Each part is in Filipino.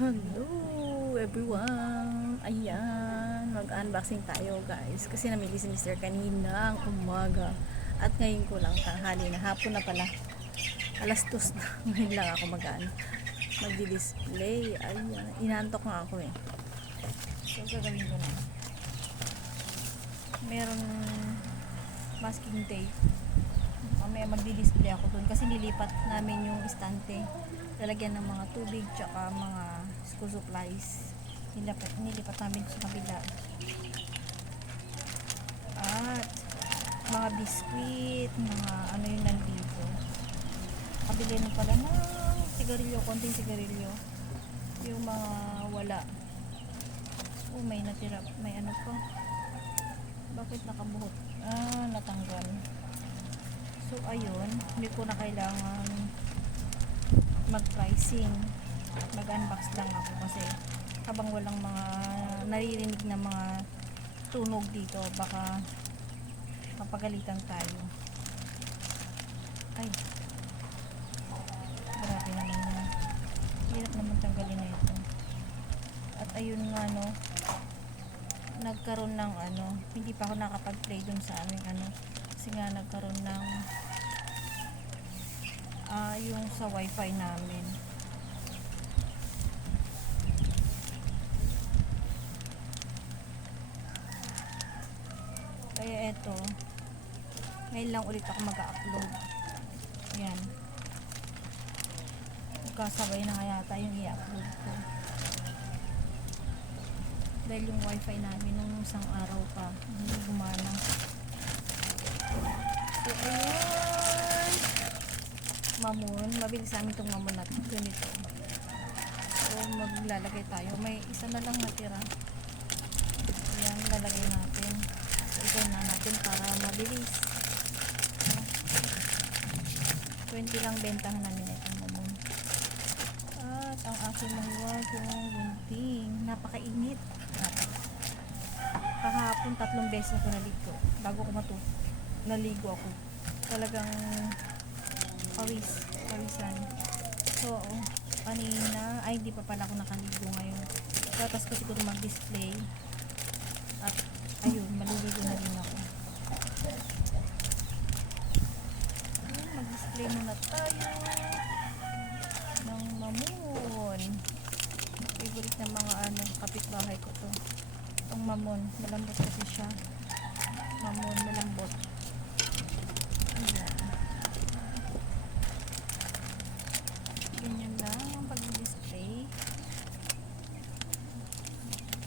Hello everyone! Ayan, mag-unboxing tayo guys. Kasi namili si Mr. kaninang umaga. At ngayon ko lang tanghali na, hapon na pala. Alas 2 na. Ngayon lang ako magdi-display. Ayan, inantok nga ako eh. So gagawin ko na. Meron masking tape. Mamaya magdi-display ako dun kasi nilipat namin yung estante. Lalagyan ng mga tubig tsaka mga school supplies. Nilipat namin sa kabila. At mga biskwit, mga ano yung nandito. Kabili na pala ng sigarilyo, konting sigarilyo. Yung mga wala. Oh, may natira. May ano pa. Bakit nakabuhot? Natanggal. So, ayun. Hindi ko na kailangan mag-pricing. Mag-unbox lang ako kasi habang walang mga naririnig na mga tunog dito, baka mapagalitan tayo. Ay, grabe naman na. Hirap naman tanggalin na ito. At ayun nga no, nagkaroon ng ano, hindi pa ako nakapag-play dun sa aming ano, kasi nga nagkaroon ng yung sa wifi namin. Kaya eto, ngayon lang ulit ako mag-upload. Yan. Magkasabay na kaya tayo yung i-upload ko. Dahil yung wifi namin nung isang araw pa, hindi gumana. So, ayun. Mamon. Mabilis sa amin itong mamon na ganito. So, maglalagay tayo. May isa na lang natira. Ayan, lalagay natin. So, ito na natin para mabilis. 20 lang bentahan namin itong mamon. At ang aking mahiwag yung gunting. Napakainit. Kahapon 3 beses ako naligo. Bago ko naligo ako. Talagang pawisan. So, kanina, ay hindi pa pala ako nakaligo ngayon. Tapos ko siguro mag-display. At ayun, maliligo na rin ako. Mag-display muna tayo ng mamon. Favorite ng mga kapitbahay ko to. Itong mamon, malambot kasi siya. Mamon, malambot. Ayan. Ganyan lang ang pag-display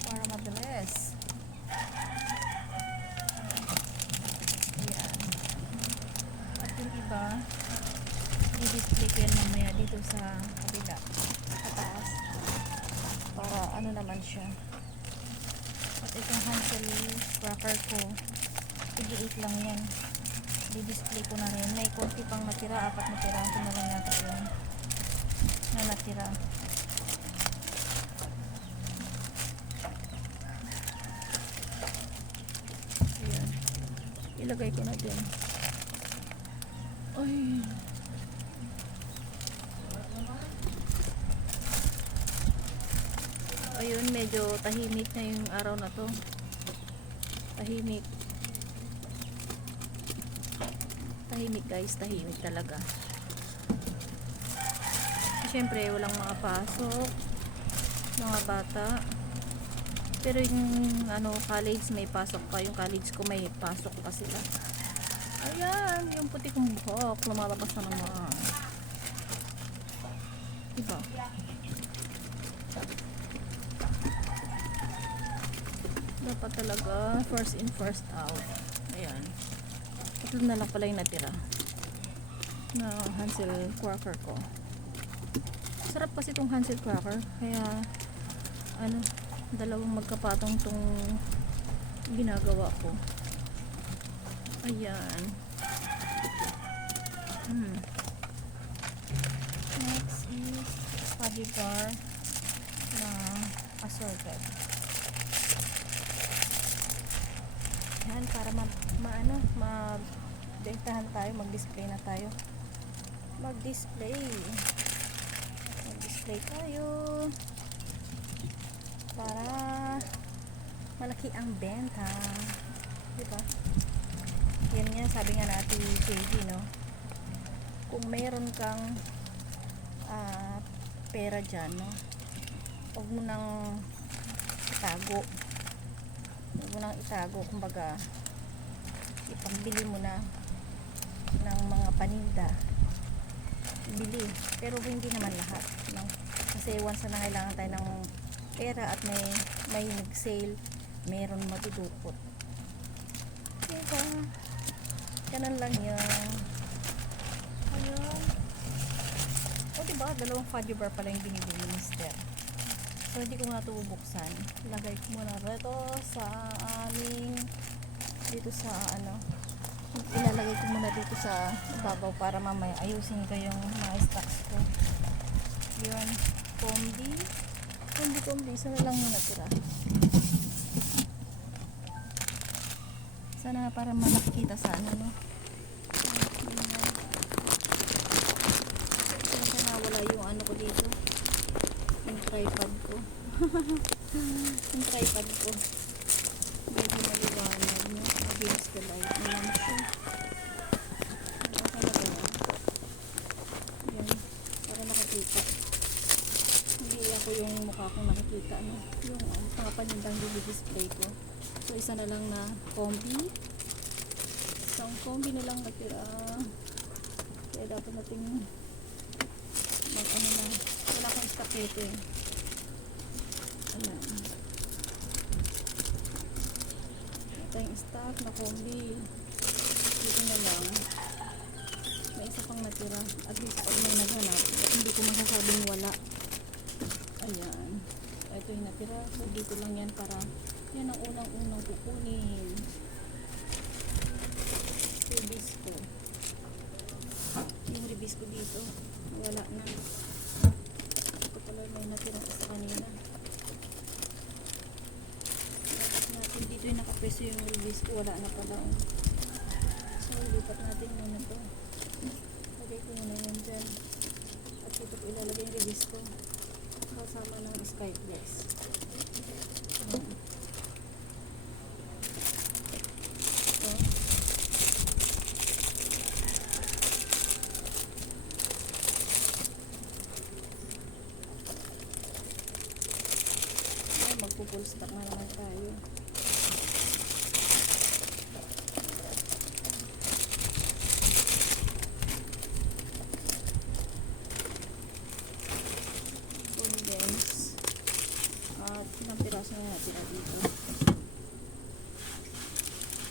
para mabilis. Ayan. At yung iba, i-display ko yan mamaya dito sa kabila, sa taas, para ano naman siya. At itong Hansel cracker ko, i-8 lang yan. I-display ko na rin. May konti pang natira, 4 na piraso na lang yata yun na natira. Ayan, ilagay ko na din. Ay, ayun, medyo tahimik na yung araw na to. Tahimik guys, tahimik talaga. Siyempre walang mga pasok, mga bata. Pero yung college may pasok pa. Yung college ko may pasok pa sila. Ayan, yung puti kong buhok lumalabas na naman. Diba? Dapat talaga first in first out. Ayan, 3 na lang pala yung natira na Hansel cracker ko. Sarap kasi itong Hansel cracker, kaya dalawang magkapatong tong ginagawa ko. Ayan. Next is spaghetti bar na assorted. Yan, para bentahan tayo, mag-display na tayo. Mag-display tayo. para malaki ang benta, diba? Yan nga, sabi nga natin JD, no? Kung mayroon kang pera dyan, no? Huwag mo nang itago. Huwag mo nang itago, kumbaga ipangbili mo na ng mga paninda, bili, pero hindi naman lahat, no? Kasi once na kailangan tayo ng pera at may nag-sale, meron matudukot, diba? Ganun lang yun. Ayun. O diba, dalawang fudgy bar pala yung binibili ni Mister. So hindi ko muna ito bubuksan, ilagay ko muna rito sa aming dito sa ilalagay ko muna dito sa babaw para mamaya ayusin ko yung mga stocks ko. Yun, kombi isa na lang yung natira. Sana para malakita sa no. Kasi nawala yung ko dito, yung tripod ko. Yung tripod ko medyo maliwanag, no? Against the light naman siya. Okay na ba yan? Yan, para nakakita. Hindi ako yung mukha kong nakikita, no? Yung mga panindang display ko. So isa na lang na kombi. Isang kombi na lang natira. Kaya dapat natin na. Wala akong stapete. Ayan. Ito yung stock na kombi. Dito na lang. May isa pang natira. At least pag may naghanap, hindi ko masasabing wala. Ayan. Ito yung natira. So dito lang yan para yan ang unang-unang kukunin. Ribis ko. Yung ribis ko dito. Wala na. Ito pala may natira sa kanina. Dito yung nakapeso yung release ko, wala na pala. So lipat natin muna to. Lagay ko muna yan dyan. At dito ko ilalagay yung release ko kasama ng Skyflex. Magpo-full stock na naman tayo. Condense. At ilang piraso na natin dito.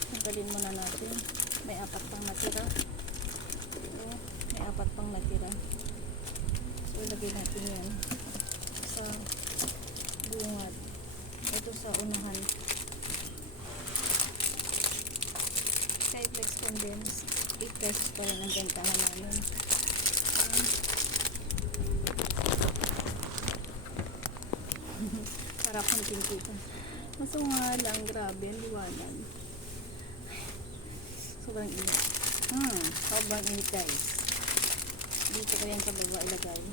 Tanggalin muna natin. May 4 pang natira. So, may 4 pang natira. So, ilagay natin yan sa bungad. Ito sa unahan. Skyflex Condense. 8 pesos pa rin ang bentahan namin. Sarap ng pinto. Masunga lang. Grabe ang liwanag. Sobrang init. Sobrang init guys. Dito ko yan sa baba ilagay.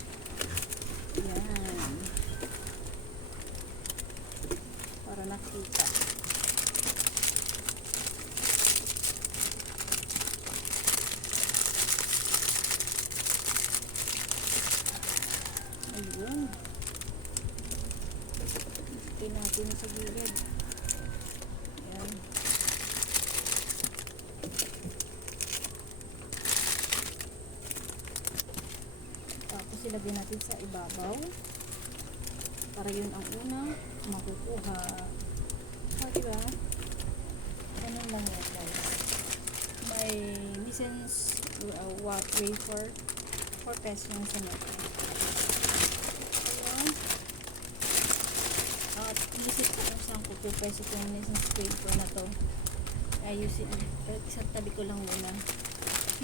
Yan. Para nakita. Ayun. Ito natin sa gilid. Ayan. Tapos ilagay natin sa ibabaw. Para yun ang unang makukuha. Diba? Ganun lang yan guys. May Nissan's wafer 4 pesos yung sa neto. Ayan. At inisip ko kung saan ko 2 pesos yung Nissan's wafer na to. Ayusin. Isang tabi ko lang muna.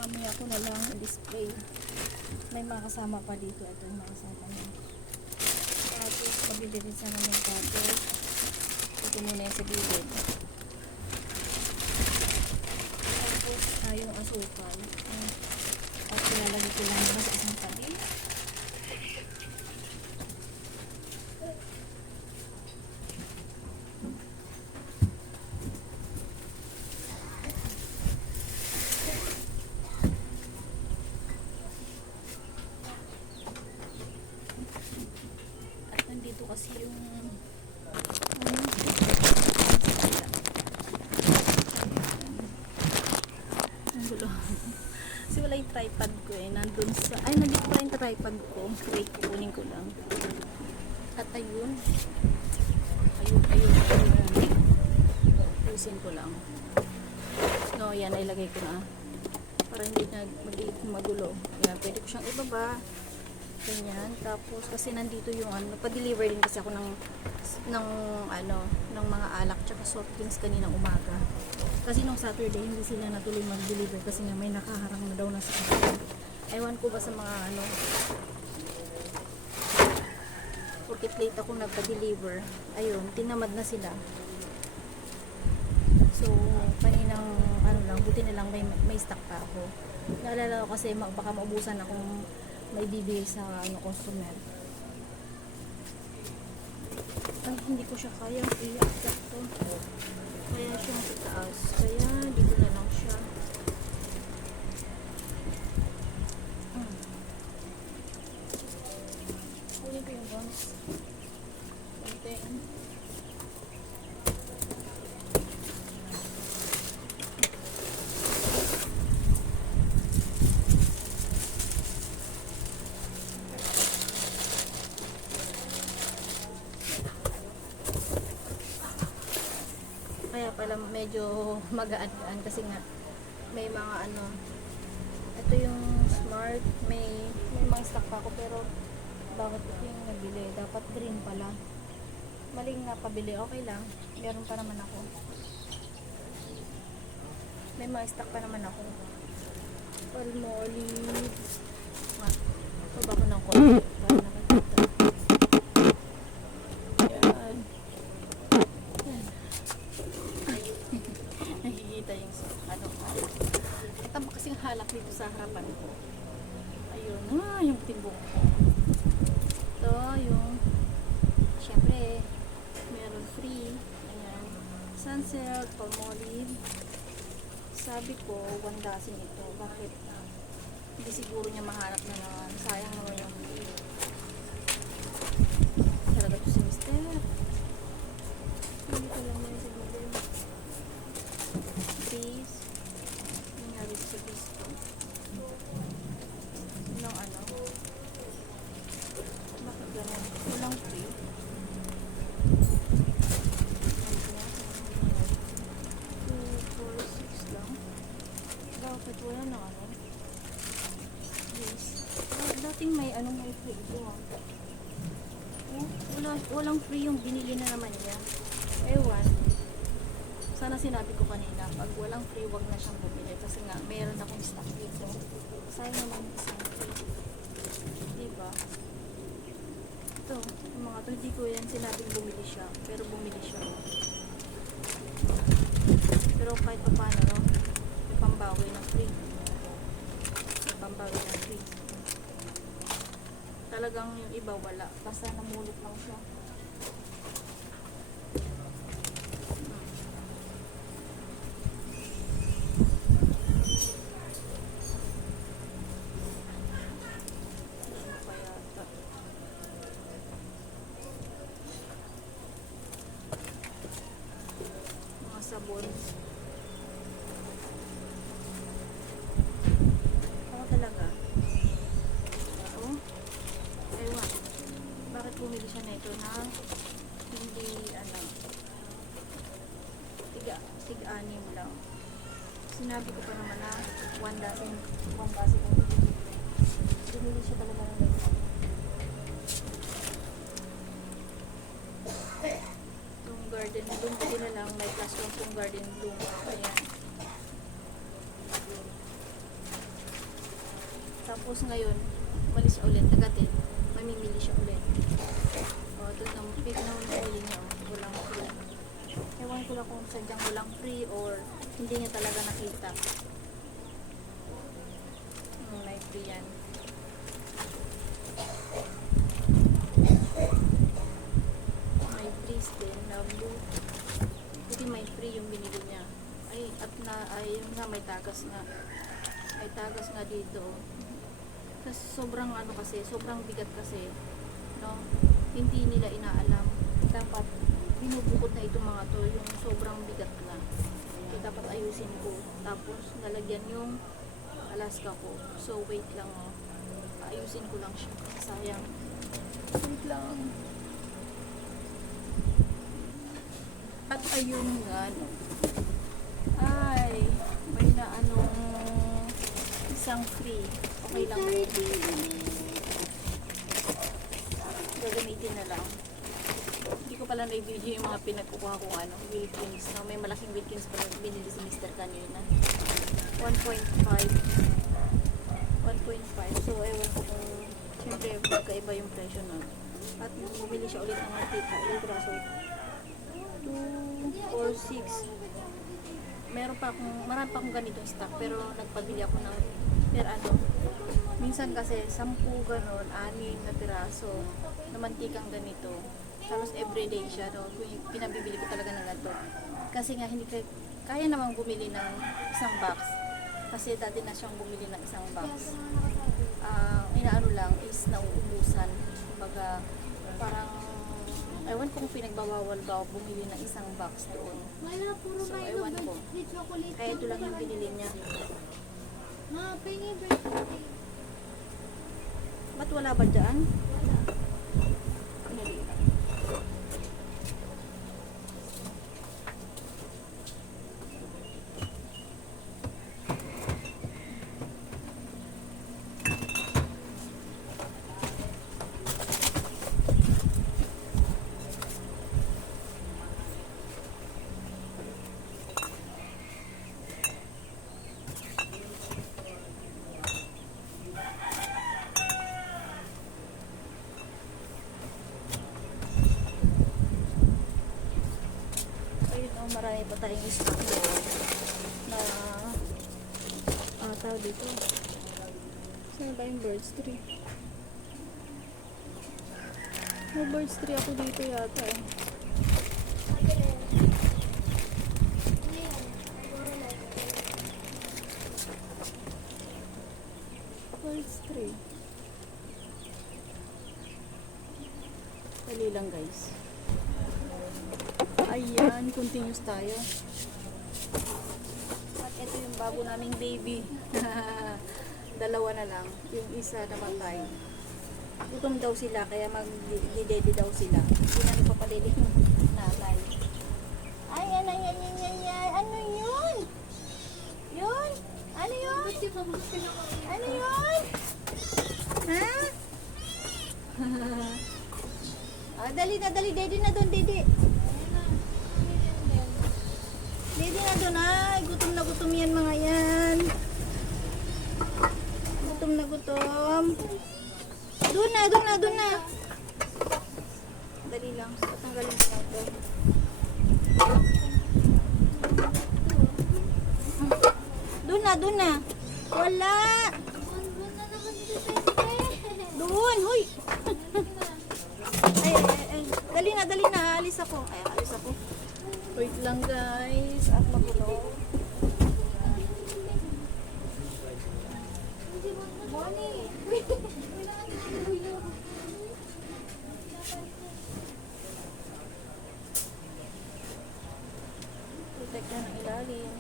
Mamaya ko na lang display. May makasama pa dito. Ito yung makasama niya. Tapos mabili din sana ng tapos. Ito muna yung sa gilid. Tapos yung asukal. At ilalagay ko lang sa isang tabi. Nandito kasi yung ang gulo. Kasi wala yung tripod ko eh. Nandun sa, ay nandito pa yung tripod ko. Wait, kukunin ko lang. At ayun. Ayun. Pusin ko lang. No, yan, ilagay ko na. Para hindi na magulo. Yan, pwede ko siyang ibaba. Ganyan. Tapos, kasi nandito yung ano, pa-deliver din kasi ako ng mga alak tsaka soft drinks kaninang umaga. Kasi nung Saturday, hindi sila natuloy mag-deliver kasi nga may nakaharang na daw na sa akin. Ewan ko ba sa mga ano, porque late ako nagpa-deliver. Ayun, tinamad na sila. So, kaninang ano lang, buti na lang may stock pa ako. Naalala ko kasi baka maubusan akong may bibigay sa ano, customer. Ay, hindi ko siya kayang i-accept to. Kaya siyang itaas. Kaya, dito na lang siya. Kunin ko yung buns. Konting. Kaya pala medyo magaan-gaan kasi nga may mga ano, ito yung Smart, may mga stock pa ako pero bakit ito yung nabili? Dapat green pala. Maling nga pabili, okay lang. Meron pa naman ako. May mga stock pa naman ako. Palmolive. Baba ko ng konti para nakikita. Yan. Nakikita yung ano. Tama kasing halak dito sa harapan ko. Ayun. Yung tibok ko. Ito yung syempre meron free. Ayan. Sunsilk, Palmolive. Sabi ko, 1 dozen ito. Bakit? Hindi siguro niya mahanap na naman. Sayang naman yung free. Talaga to si Mister. Hindi ko lang yan sa gilid. Please. Nangyari sa gusto. Walang ano. Bakit ganun? Walang free. 2, 4, 6 lang. Bakit wala na ano? Yes. Dating may ano, may free ito ah. Walang free yung binili na naman niya. Ewan. Sana sinabi ko kanina, pag walang free, wag na siyang bumili. Kasi nga, mayroon akong stock dito. Sayang naman isang free. Diba? Ito, yung mga to, hindi ko yan sinabing bumili siya. Pero bumili siya. Pero kahit pa paano, no? May pambawi ng free. May pambawi ng free. Talagang yung iba wala. Basta namulot lang siya. Mga sabon. Ako talaga. Oh. Ewan. Bakit bumili siya na ito na hindi ano tig-anim lang. Sinabi ko pa naman na 1 dozen ang bumili siya talaga ng ganito. Yung garden bloom kasi na lang may plus 1 yung garden bloom. Ayan. Tapos ngayon umalis siya ulit, agatin mamimili siya ulit. O, ito na pick na huli niya. Walang free. Ewan ko lang kung sadyang walang free or hindi niya talaga nakita. May free yan. May free din na blue. Hindi may free yung binili niya. Yun nga, may tagas nga. May tagas nga dito. Kasi sobrang ano kasi, sobrang bigat kasi, no? Hindi nila malambot na itong mga to, yung sobrang bigat na. So, dapat ayusin ko. Tapos, nalagyan yung Alaska ko. So, wait lang, oh. Ayusin ko lang siya. Sayang. Wait lang. At ayun nga, no. Ay, may na anong isang free. Okay lang. Gagamitin na lang. Hindi ko pala na-video yung mga pinagkukuha kong ano, Wilkins. No? May malaking Wilkins pa binili si Mr. kanina. 1.5. 1.5. So, ewan ko kung siyempre magkaiba yung presyo nun. At bumili siya ulit ng ultra. So, 2, 4, 6. Meron pa akong, marami pa akong ganitong stock. Pero nagpabili ako ng per ano. Minsan kasi 10 ganon, 6 na piraso na mantikang ganito. Tapos everyday siya, no? Pinabibili ko talaga ng ganito. Kasi nga, hindi kaya namang bumili ng isang box. Kasi dati na siyang bumili ng isang box. Inaano lang is nauubusan. Kumbaga, parang, ewan kung pinagbawawal ba bumili ng isang box doon. So, ewan ko. Kaya ito lang yung binili niya. Ba't wala ba dyan? Pinali lang. Marami pa tayong stock na tao dito. Saan ba yung birds tree? May birds tree ako dito yata eh. Birds tree. Dali lang guys. Ayan, continuous tayo. At ito yung bago naming baby. Dalawa na lang. Yung isa namatay. Gutom daw sila, kaya mag-didede daw sila. Hindi na nagpapalili ng nanay. Ay, ano yan. Ano yun? Yun? Ano yun? Ano yun? Ha? Dali na, dali. Dede na doon, dede. Dede na doon, ay. Gutom na gutom yan mga yan. Gutom na gutom. Doon na. Dali lang. Tanggalin ko lang ito. Doon na. Wala. Doon, huy. Ay. Dali na. Alis ako. Wait lang guys. At magulo. Protect na ng ilalim.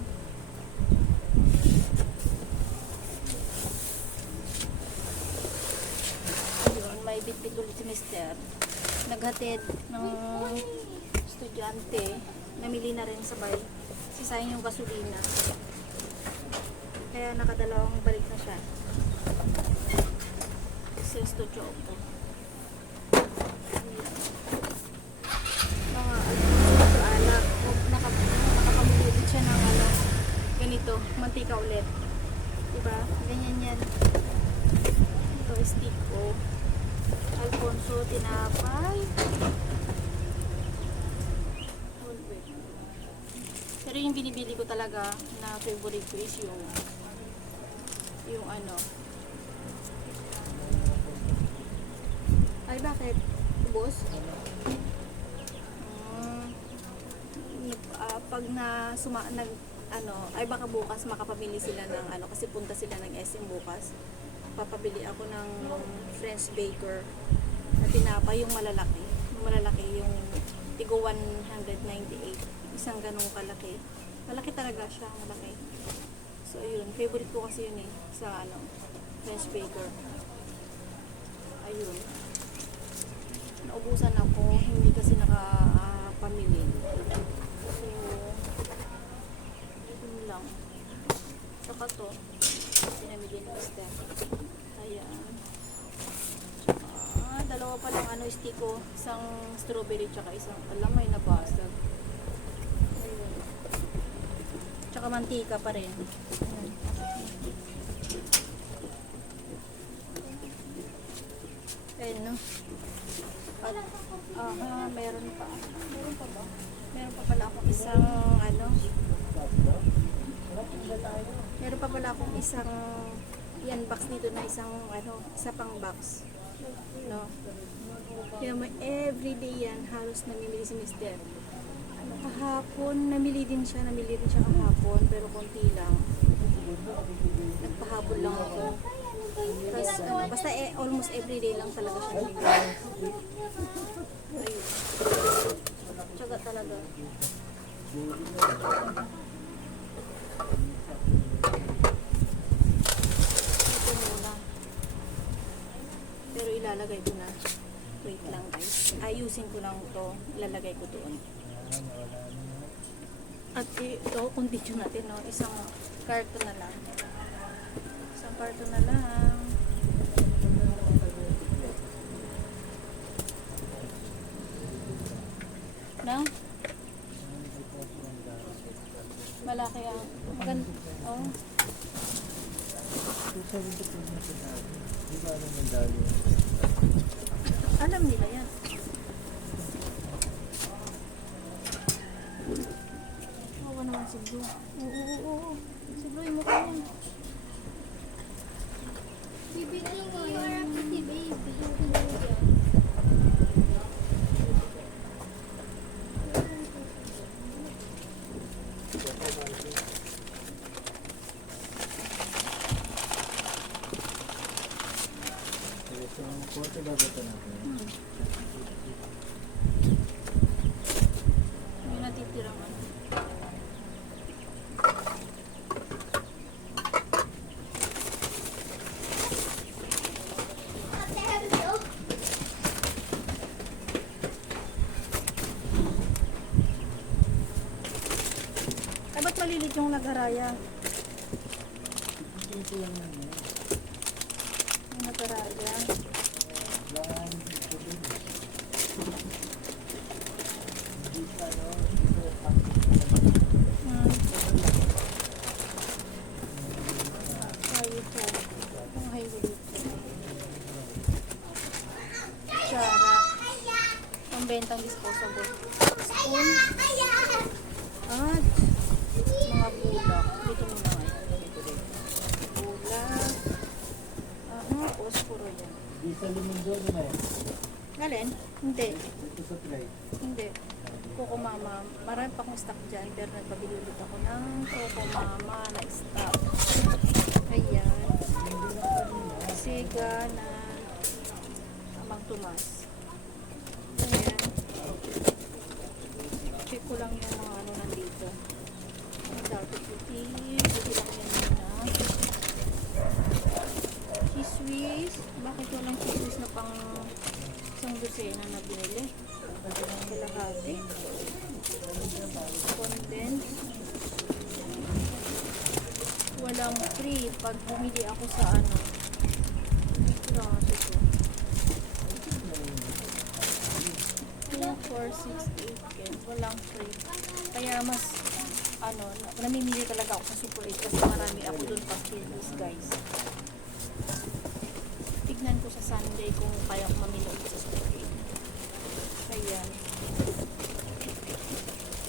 Ayun, may bit-bit ulit si Mister. Naghatid ng estudyante. Namili na rin sabay. Sisayang yung gasolina. Kaya nakadalawang balik na siya. Sesto choco. Mga alak. Nakakamulubit siya ng ganito. Mantika ulit. Diba? Ganyan yan. Ito stick ko. Alfonso tinapay. Pero yung binibili ko talaga na favorite ko is yung ano. Ay, bakit? Ubos? Pag ay baka bukas makapamili sila ng ano, kasi punta sila ng SM bukas. Papabili ako ng French baker na tinapay, yung malalaki. Yung malalaki yung Tigo 198. Isang ganong kalaki. Malaki talaga siya, malaki. So, ayun. Favorite ko kasi yun eh. Sa ano, French baker. Ayun. Naubusan ako. Hindi kasi nakapamili. So, yun lang. Saka to. Pinamili ni Mister. Ayan. Dalawa pa lang ano, stiko. Isang strawberry tsaka isang alamay na basag. Ayun. Tsaka mantika pa rin. Ayun, no? At, meron pa. Meron pa ba? Meron pa pala akong isang ano. Meron pa pala akong isang yan box nito na isang ano, isa pang box. No. Kaya may everyday yan halos namimili si Mister. Ano, kahapon namili din siya kahapon pero konti lang. Nagpahabol lang ako. Tapos basta almost everyday lang talaga siya namili. Ayun. Tsaga talaga. Pero ilalagay ko na. Wait lang guys. Ayusin ko lang to. Ilalagay ko doon. At ito, continue natin, no? Isang karton na lang. Isang karton na lang. No? Malaki ang maganda. Oh. Alam nila yan. Awa naman si Blue. Oo. Si Blue yung mukha yan. Bibili nga yung si baby. Konti babato natin. Yung natitirang ano. Ay, ba't malilit yung nag-haraya? Ito lang naman. Yung nag-haraya. Tayo po. Ang highway. Tsara. Pambentang disposable. Spoon. At mga bulak. Dito muna ngayon. Dito rin. Bulak. Posporo yan. Di sa limundor na eh. Galin? Hindi. Ito sa tray. Hindi. Coco Mama. Marami pa akong stock dyan. Pero nagpabili ulit ako ng Coco Mama na stock. Ayan. Siga na Amang Tomas. Ayan. Check ko lang yung mga ano nandito. Ang dati puti. Puti lang yan muna. Chiswis. Bakit walang chiswis na pang isang dosena na binili? Kalahati. Condense. Walang free pag bumili ako sa ano. Grabe to. 2, 4, 6, 8, 10. Walang free. Kaya mas ano, namimili talaga ako sa Super 8 kasi marami ako dun pang freebies, guys. Tignan ko sa Sunday kung kaya ko mamili ulit sa Super 8. Ayan.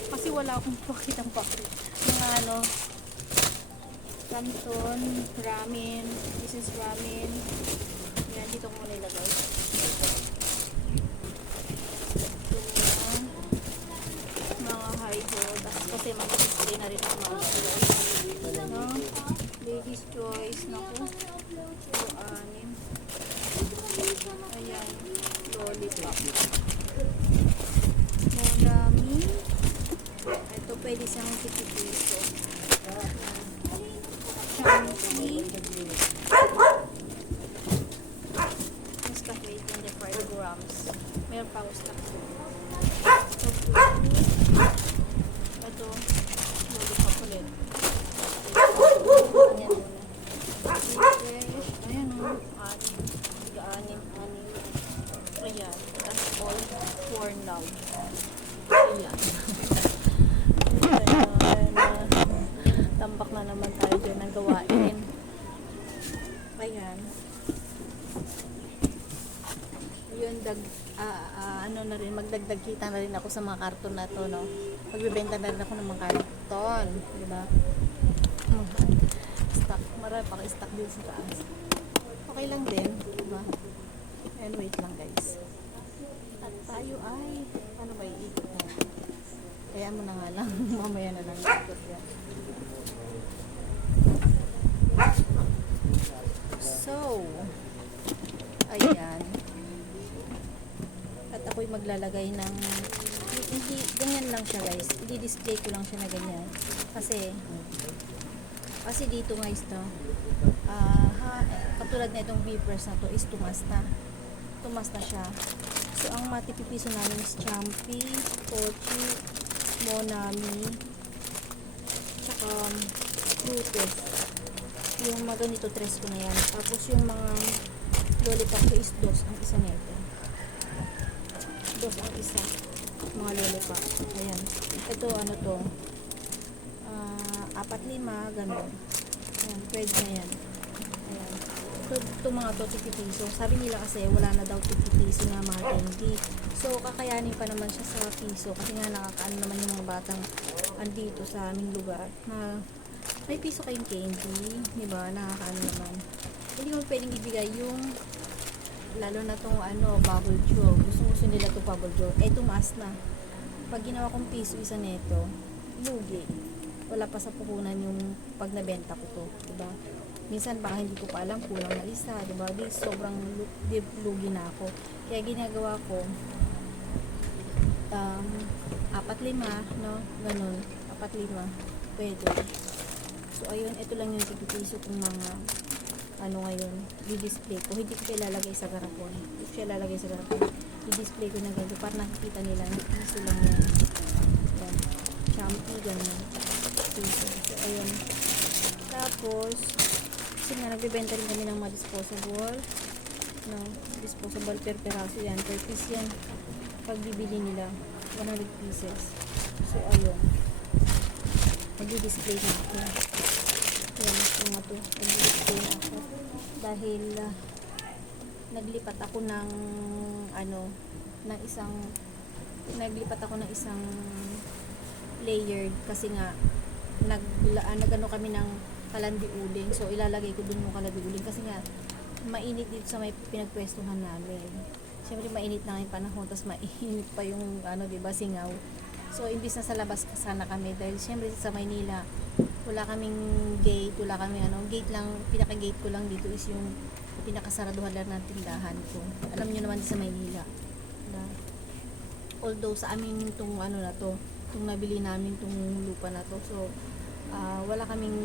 Kasi wala akong pakitang pakit. Mga ano, Canton, ramen. This is ramen. Yan, dito ko muna ilagay. Ito mga high-ho. Tapos kasi mag-display na rin ang mga sila. No? Ladies' choice. Naku. Ito, anim. Ayan. Lollipop. Muna. pwede siyang 50 piso. Shampoo. Nescafe 25 grams. Meron pa ako stock ko. Ito, lollipop ulit. Ayan muna. Ayan o. Anim. Ayan. That's all for now. Ayan. Tambak na naman tayo dyan ng gawain. Ayan. Yun, ano na rin, magdagdag kita na rin ako sa mga karton na to, no? Magbibenta na rin ako ng mga karton. Diba? Stock. Marami pa stock din sa taas. Okay lang din. Diba? And wait lang, guys. At tayo ay, ano ba iikot na? Kaya mo na nga lang. Mamaya na lang ikot yan. So, ayan. At ako'y maglalagay ng, hindi, ganyan lang siya, guys. I-display ko lang siya na ganyan. Kasi dito guys to, katulad na itong Beepers na to is tumas na siya. So ang matipipiso namin is Champi, Pochi, Monami, tsaka Fruited. Yung mga ganito, 3 ko na yan. Tapos yung mga lollipop ko is 2 ang isa nito. 2 ang isa. Mga lollipop. Ayan. Ito ano to, 4-5, ganun. Ayan, pwede na yan. Ayan. Ito mga to, 50 piso. Sabi nila kasi wala na daw 50 piso na mga candy. So, kakayanin pa naman siya sa piso. Kasi nga nakakaano naman yung mga batang andito sa aming lugar. Na may piso kayong candy. Diba? Nakakaano naman. Hindi mo pwedeng ibigay yung lalo na tong bubble jaw. Gusto nila to bubble jaw. Tumaas na. Pag ginawa kong piso isa nito, lugi. Wala pa sa puhunan yung pag nabenta ko to, diba? Minsan baka hindi ko pa alam, kulang na isa, diba? Di sobrang lugi na ako. Kaya ginagawa ko 4-5, no? Ganun, 4-5 pwede. So ayun, ito lang yung 50 piso kung mga ngayon, di-display ko. Hindi ko siya ilalagay sa garapon. Hindi ko siya ilalagay sa garapon. Di-display ko na ganito para nakikita nila na piso lang yan. Yan. Shampoo, ganyan. Piso. So ayun. Tapos, kasi nga nagbibenta rin kami ng mga disposable. No, disposable per peraso yan. Per piece yan. Pag bibili nila, 100 pieces. So ayun. Nag-display na ako. Ayan, mga to. Nag-display na ako. Dahil naglipat ako ng isang layered kasi nga nagano kami ng kalandi uling. So ilalagay ko dun yung kalandi uling kasi nga mainit dito sa may pinagpwestuhan namin. Siyempre mainit na yung panahon, tapos mainit pa yung diba, singaw. So imbis na sa labas sana kami dahil siyempre sa Maynila wala kaming gate, wala kaming gate lang, pinaka-gate ko lang dito is yung pinakasaraduhan lang ng tindahan ko. Alam niyo naman sa Maynila. Although sa amin itong na to, itong nabili namin itong lupa na to. So wala kaming,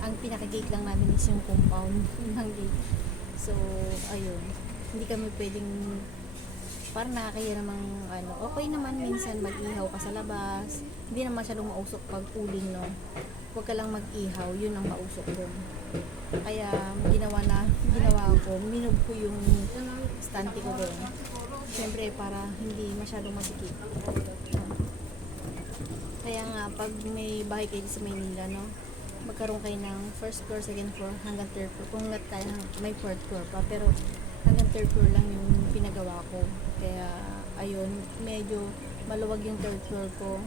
ang pinaka-gate lang namin is yung compound ng gate. So ayun, hindi kami pwedeng, parang nakakaya namang okay naman minsan mag-ihaw ka sa labas, hindi naman masyadong mausok pag uling, no? Huwag ka lang mag-ihaw, yun ang mausok doon. Kaya ginawa ko, minug ko yung stante ko doon. Siyempre para hindi masyadong masikip. Kaya nga pag may bahay kayo sa Maynila, no, magkaroon kayo ng first floor, second floor, hanggang third floor. Kung hanggat tayo may fourth floor pa, pero hanggang third floor lang yung pinagawa ko. Kaya ayun, medyo maluwag yung third floor ko.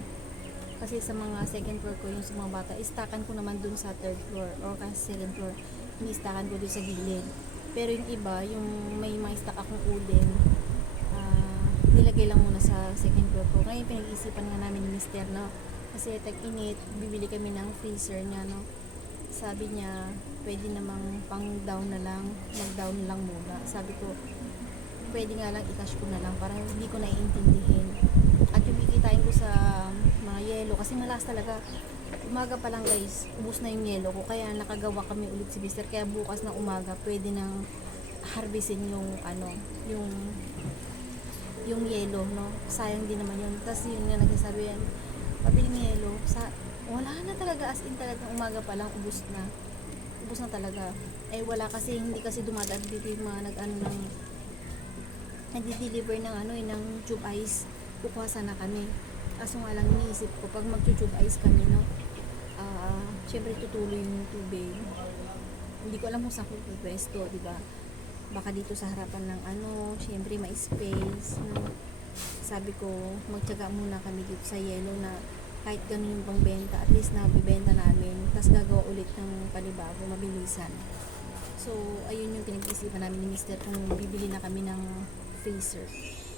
Kasi sa mga second floor ko, yung sa mga bata, istakan ko naman dun sa third floor or kasi second floor, inistakan ko dun sa gilid. Pero yung iba, yung may mga istak akong uling, nilagay lang muna sa second floor ko. Ngayon pinag-iisipan nga namin ni Mister, no? Kasi tag-init, bibili kami ng freezer niya, no? Sabi niya, pwede namang pang down na lang, mag-down lang muna. Sabi ko, pwede nga lang i-cash ko na lang para hindi ko naiintindihin. At yung kikitain ko sa mga yelo, kasi malakas talaga. Umaga pa lang guys, ubos na yung yelo ko, kaya nakagawa kami ulit si Mister. Kaya bukas na umaga, pwede nang harvestin yung yung yelo, no? Sayang din naman yun. Tapos yun nga nagsasabi yan, pabiling yelo, wala na talaga, as in talagang umaga pa lang, ubos na talaga. Eh wala kasi, hindi kasi dumadaan dito yung mga nagdi-deliver ng ng tube ice. Kukuha sana kami. Kaso nga lang iniisip ko, pag mag-tube ice kami, no, syempre tutuloy yung tubig. Hindi ko alam kung saan ko pwesto, di ba? Baka dito sa harapan ng syempre may space, no? Sabi ko, magtiyaga muna kami dito sa yelo na kahit ganun yung pangbenta, at least nabibenta namin, tapos gagawa ulit ng panibago, mabilisan. So, ayun yung pinag-iisipan namin ni Mister kung bibili na kami ng freezer.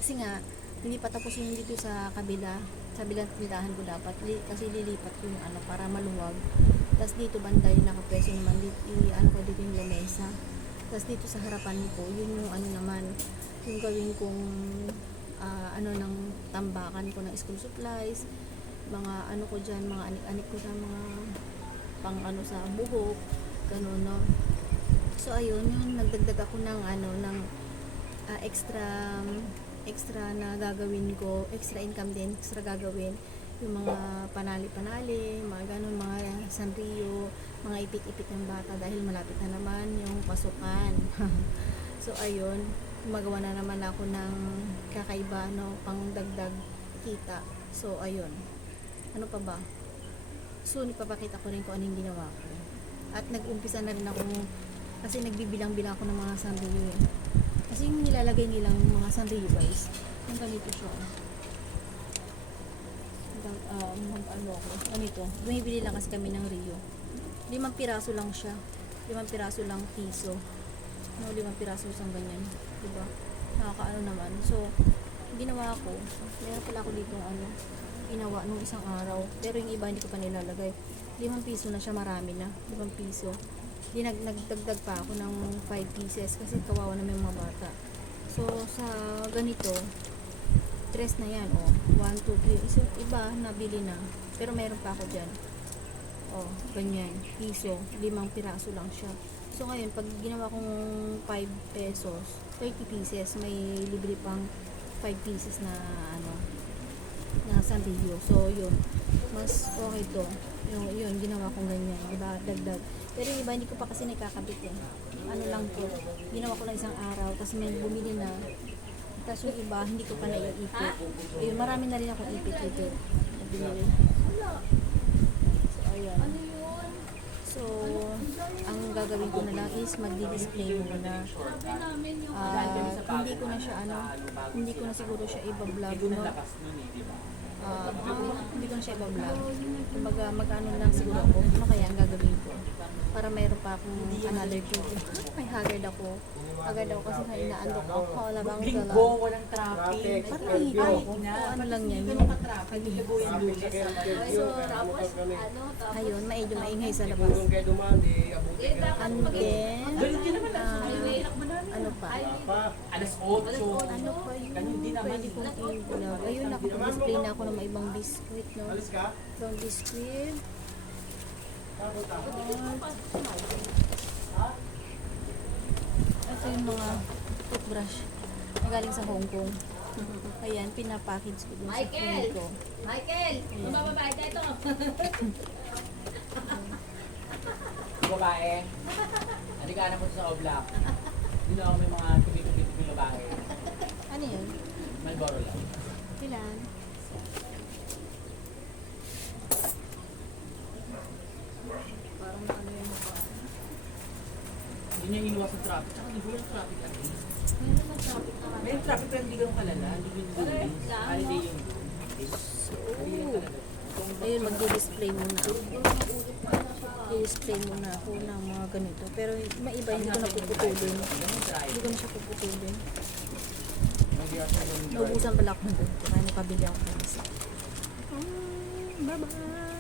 Kasi nga, hindi pa tapos yung dito sa kabilang tindahan ko dapat, kasi lilipat ko yung para maluwag. Tapos dito banda yung nakapwesto naman, ko dito yung lamesa. Tapos dito sa harapan ko, yun yung naman, yung gawin kong ng tambakan ko ng school supplies, mga ko dyan, mga anik-anik ko sa mga pang sa buhok, ganun, no. So ayun, yung nagdagdag ako ng extra na gagawin ko, extra income din, extra gagawin, yung mga panali-panali, mga ganun, mga sanrio, mga ipit-ipit ng bata dahil malapit na naman yung pasukan. So ayun, gumagawa na naman ako ng kakaiba, no, pang dagdag kita. So ayun, ano pa ba? Soon ipapakita ko rin kung anong ginawa ko. At nag-umpisa na rin ako, kasi nagbibilang-bilang ako ng mga sanrio eh. Kasi yung nilalagay nilang mga sanrio guys, yung ganito siya. Ganito. Bumibili lang kasi kami ng Rio. 5 piraso lang siya. 5 piraso lang piso. No, 5 piraso isang ganyan. Diba? Nakakaano naman. So, ginawa ko, meron pala ako dito ginawa nung isang araw. Pero yung iba hindi ko pa nilalagay. 5 piso na siya, marami na. 5 piso. Nagdagdag pa ako ng 5 pieces kasi kawawa naman yung mga bata. So, sa ganito, 3 na yan, 1, 2, 3. So, iba, nabili na. Pero meron pa ako dyan. Ganyan. Piso. 5 piraso lang siya. So, ngayon, pag ginawa kong 5 pesos, 30 pieces, may libre pang 5 pieces na, na sanrillo. So, yun. Mas okay to. Yun, ginawa kong ganyan. Diba? Dagdag. Pero yung iba, hindi ko pa kasi nakakabit eh. Lang to. Ginawa ko lang isang araw, kasi may bumili na. Tapos yung iba, hindi ko pa naiipit. Ayun, marami na rin akong ipit-ipit. Binili. So, ayan. So, ang gagawin ko na lang is magdi-display muna. Hindi ko na siya, hindi ko na siguro siya iba-vlog, no? Hindi ko na siya iba-vlog. Kumbaga, mag-ano lang siguro ako. Ano kaya ang gagawin ko? Para mayroon pa akong another video. May haggard ako. Haggard ako kasi inaandok ako. Wala bang Linggo, walang traffic. Parang hito. Ano lang yan. Yung traffic, linggo yan lunes. So, tapos, Ayun, medyo maingay sa labas. And then, ano pa? Alas 8. Ano pa yun? Ganun din naman. Pwede kong i-vlog. Ayun, nakapag-display na ako ng mga ibang biscuit, no? Ibang biscuit. Ito yung mga toothbrush na galing sa Hong Kong. Ayan, pinapackage ko dun sa phone ko. Michael! Mabababayad na ito. Babae. Hindi ka na po sa Oblak. Dito ako may mga tubi-tubi babae. Ano yun? Malboro lang. Ilan? Parang ano yun? Hindi niya iniwas sa traffic. Tsaka hindi walang traffic at least. May traffic pero hindi ganun kalala. Hindi ganun. Holiday yung Ayun, magdi-display muna ako. I-display muna ako ng mga ganito. Pero may iba, hindi ko na puputulin. Hindi ko na siya puputulin. Naubusan pala ako doon. Kaya nakabili ako ng isa. Bye-bye!